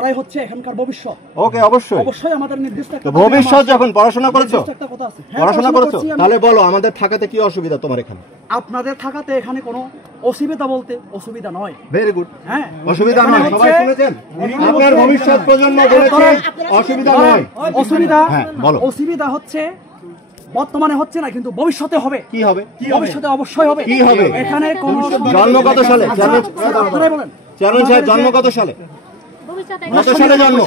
আপনারাই হচ্ছে এখানকার ভবিষ্যৎ। ওকে, অবশ্যই অবশ্যই আমাদের নির্দিষ্ট একটা ভবিষ্যৎ। যখন পড়াশোনা করেছো, হ্যাঁ, পড়াশোনা করেছো, করছি আমি। তাহলে বলো আমাদের থাকাতে কি অসুবিধা তোমার এখানে? আপনাদের থাকাতে এখানে কোনো অসুবিধা বলতে অসুবিধা নয়। Very good. হ্যাঁ, অসুবিধা নয়, সবাই শুনেছেন? আপনার ভবিষ্যৎ প্রজন্ম বলেছে অসুবিধা নয়। অসুবিধা, হ্যাঁ, বলো। অসুবিধা হচ্ছে বর্তমানে হচ্ছে না, কিন্তু ভবিষ্যতে হবে। কি হবে? ভবিষ্যতে অবশ্যই হবে। কি হবে? এখানে কোন জন্ম কত সালে? আপনারাই বলেন। চেয়ারম্যান সাহেব জন্ম কত সালে? কত সালে জন্ম?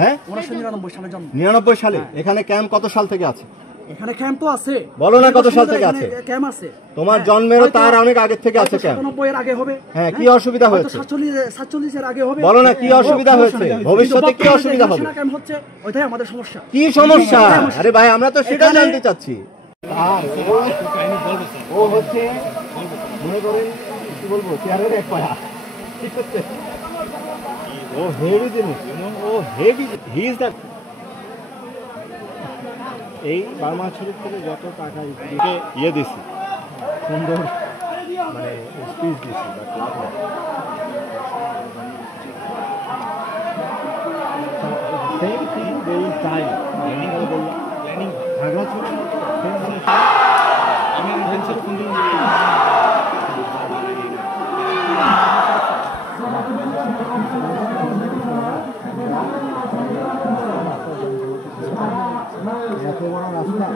হ্যাঁ, 1999 সালে জন্ম। 99 সালে। এখানে ক্যাম্প কত সাল থেকে আছে? এখানে ক্যাম্প তো আছে। বলো না কত সাল থেকে আছে? ক্যাম্প আছে। তোমার জন্মেরও তার অনেক আগে থেকে আছে ক্যাম্প। 97 এর আগে হবে। হ্যাঁ, কি অসুবিধা হয়েছে? 47 এর আগে হবে। বলো না কি অসুবিধা হয়েছে? ভবিষ্যতে কি অসুবিধা হবে? ক্যাম্প হচ্ছে, ওইটাই আমাদের সমস্যা। কি সমস্যা? আরে ভাই, আমরা তো সেটা জানতে চাচ্ছি। ও হচ্ছে মনে করেন কি বলবো, চেয়ারের এক পায়া। ঠিক আছে, ও হেভি জিনিস, ও হেভি। He is that. এই বার্মা শরীফ থেকে যত টাকা ইয়ে দিছি, সুন্দর মানে স্পিচ দিছি, বাট লাভ নেই। Same thing very time planning করে বললাম, প্ল্যানিং ঝাগড়া ছিল আমি ইন্টেনশন শুনতে এত বড় রাস্তা